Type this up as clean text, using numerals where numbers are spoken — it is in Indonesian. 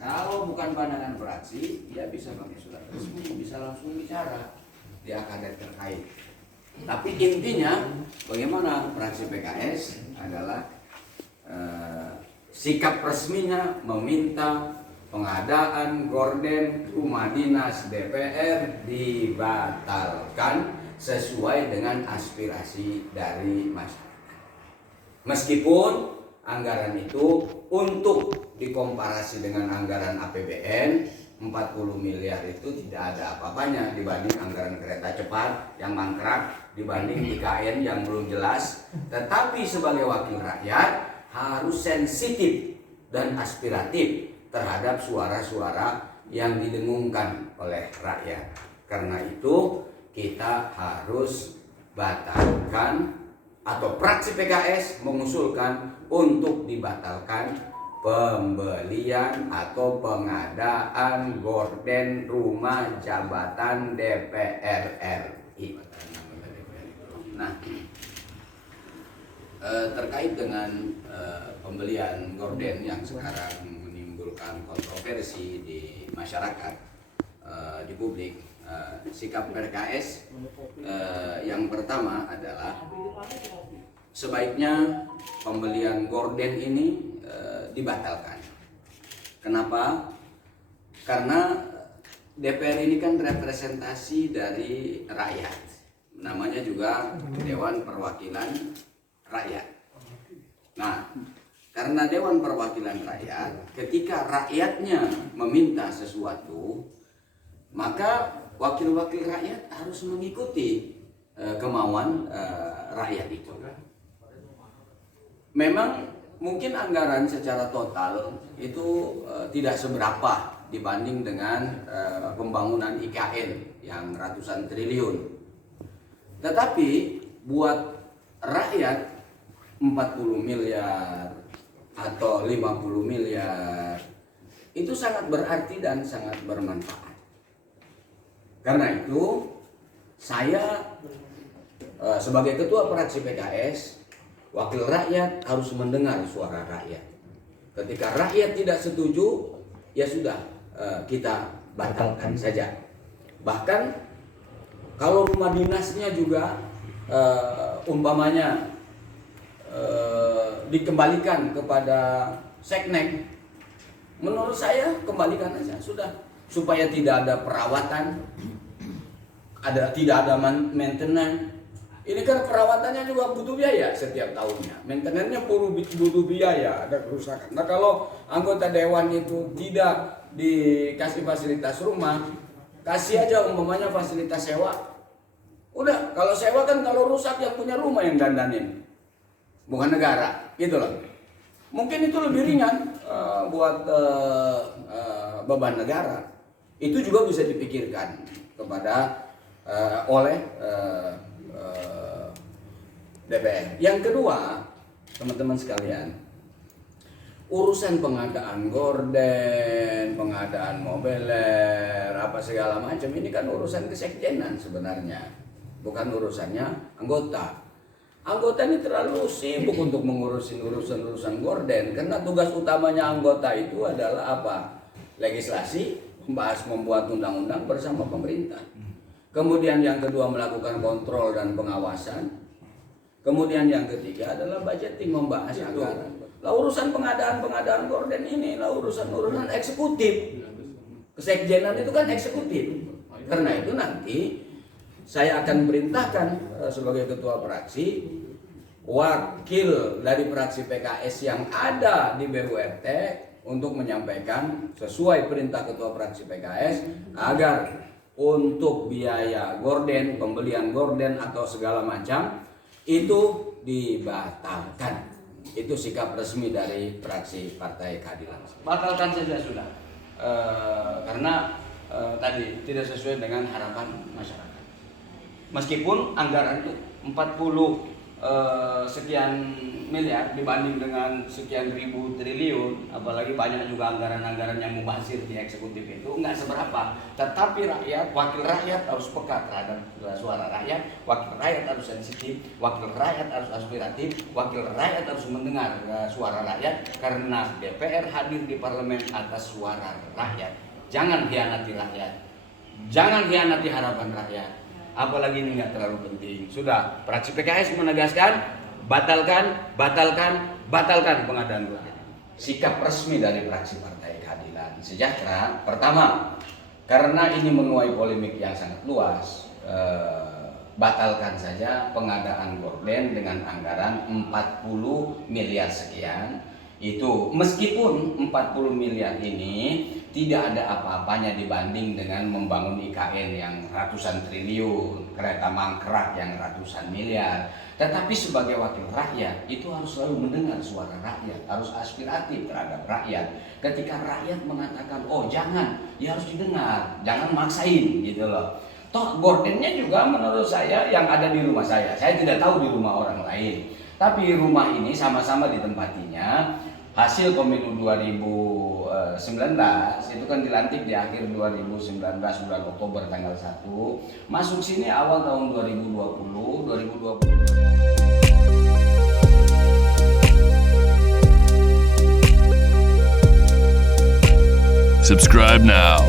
Kalau bukan pandangan fraksi, ya bisa pakai surat resmi, bisa langsung bicara di akad terkait. Tapi intinya bagaimana fraksi PKS adalah sikap resminya meminta pengadaan gorden rumah dinas DPR dibatalkan sesuai dengan aspirasi dari masyarakat. Meskipun anggaran itu untuk dikomparasi dengan anggaran APBN 40 miliar itu tidak ada apa-apanya dibanding anggaran kereta cepat yang mangkrak, dibanding IKN yang belum jelas. Tetapi sebagai wakil rakyat harus sensitif dan aspiratif terhadap suara-suara yang didengungkan oleh rakyat. Karena itu kita harus batalkan, atau fraksi PKS mengusulkan untuk dibatalkan pembelian atau pengadaan gorden rumah jabatan DPR RI. Nah, terkait dengan pembelian gorden yang sekarang menimbulkan kontroversi di masyarakat, di publik, sikap PKS yang pertama adalah sebaiknya pembelian gorden ini dibatalkan. Kenapa? Karena DPR ini kan representasi dari rakyat, namanya juga Dewan Perwakilan Rakyat. Nah, karena Dewan Perwakilan Rakyat, ketika rakyatnya meminta sesuatu, maka wakil-wakil rakyat harus mengikuti kemauan rakyat itu. Memang mungkin anggaran secara total itu tidak seberapa dibanding dengan pembangunan IKN yang ratusan triliun. Tetapi buat rakyat 40 miliar atau 50 miliar itu sangat berarti dan sangat bermanfaat. Karena itu saya sebagai ketua fraksi PKS, wakil rakyat harus mendengar suara rakyat. Ketika rakyat tidak setuju, ya sudah, kita batalkan saja. Bahkan kalau rumah dinasnya juga umpamanya dikembalikan kepada seknek, menurut saya kembalikan aja sudah, supaya tidak ada perawatan, tidak ada maintenance. Ini kan perawatannya juga butuh biaya setiap tahunnya. Maintenance-nya butuh biaya, ada kerusakan. Nah, kalau anggota dewan itu tidak dikasih fasilitas rumah, kasih aja umpamanya fasilitas sewa. Udah, kalau sewa kan kalau rusak yang punya rumah yang dandanin, bukan negara, gitu loh. Mungkin itu lebih ringan buat beban negara. Itu juga bisa dipikirkan kepada oleh DPR. Yang kedua, teman-teman sekalian, urusan pengadaan gorden, pengadaan mobiler, apa segala macam, ini kan urusan kesekjenan sebenarnya, bukan urusannya anggota. Anggota ini terlalu sibuk untuk mengurusin urusan gorden, karena tugas utamanya anggota itu adalah apa? Legislasi, membahas, membuat undang-undang bersama pemerintah. Kemudian yang kedua melakukan kontrol dan pengawasan. Kemudian yang ketiga adalah budgeting, membahas anggaran. Lah urusan pengadaan gorden ini lah urusan eksekutif. Kesekjenan itu kan eksekutif. Karena itu nanti saya akan perintahkan sebagai ketua fraksi, wakil dari fraksi PKS yang ada di BURT untuk menyampaikan sesuai perintah ketua fraksi PKS agar untuk biaya gorden, pembelian gorden atau segala macam itu dibatalkan. Itu sikap resmi dari fraksi Partai Keadilan. Batalkan saja sudah, karena tadi tidak sesuai dengan harapan masyarakat. Meskipun anggaran itu 40 sekian miliar dibanding dengan sekian ribu triliun, apalagi banyak juga anggaran-anggaran yang mubazir di eksekutif itu, nggak seberapa. Tetapi rakyat, wakil rakyat harus peka terhadap suara rakyat, wakil rakyat harus sensitif, wakil rakyat harus aspiratif, wakil rakyat harus mendengar suara rakyat, karena DPR hadir di parlemen atas suara rakyat. Jangan khianati rakyat, jangan khianati harapan rakyat. Apalagi ini nggak terlalu penting. Sudah, fraksi PKS menegaskan, batalkan pengadaan gorden. Sikap resmi dari fraksi Partai Keadilan Sejahtera, pertama, karena ini menuai polemik yang sangat luas, batalkan saja pengadaan gorden dengan anggaran 40 miliar sekian. Itu meskipun 40 miliar ini tidak ada apa-apanya dibanding dengan membangun IKN yang ratusan triliun, kereta mangkrak yang ratusan miliar. Tetapi sebagai wakil rakyat itu harus selalu mendengar suara rakyat, harus aspiratif terhadap rakyat. Ketika rakyat mengatakan, oh jangan, ya harus didengar, jangan maksain gitu loh. Toh gordennya juga menurut saya yang ada di rumah saya tidak tahu di rumah orang lain. Tapi rumah ini sama-sama ditempatinya. Hasil pemilu 2019 itu kan dilantik di akhir 2019 bulan Oktober tanggal 1. Masuk sini awal tahun 2020. Subscribe now.